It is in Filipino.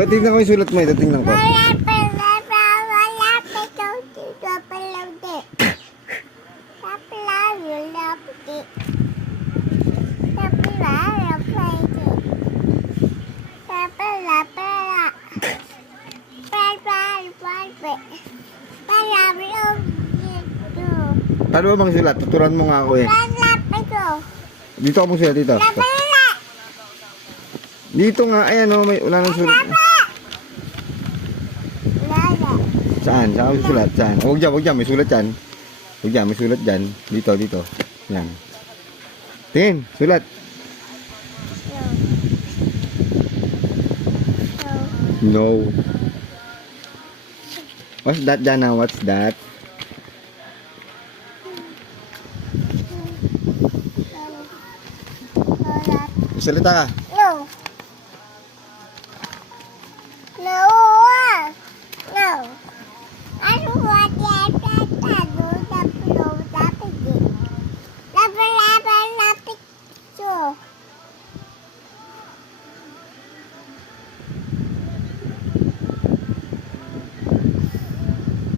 Ba't tingnan ko yung sulat mo? Ito tingnan ko. Paano ba magsulat? Tuturan mo nga ako eh. Dito ako magsulat dito. Dito nga, ayan o, may wala nang sulat. Saan? Saan ako susulat? Saan? Huwag dyan, may sulat dyan. Huwag dyan, may sulat dyan. Dito, dito. Yan. Tingin, sulat. No. What's that, Jana? What's that? Salita ka.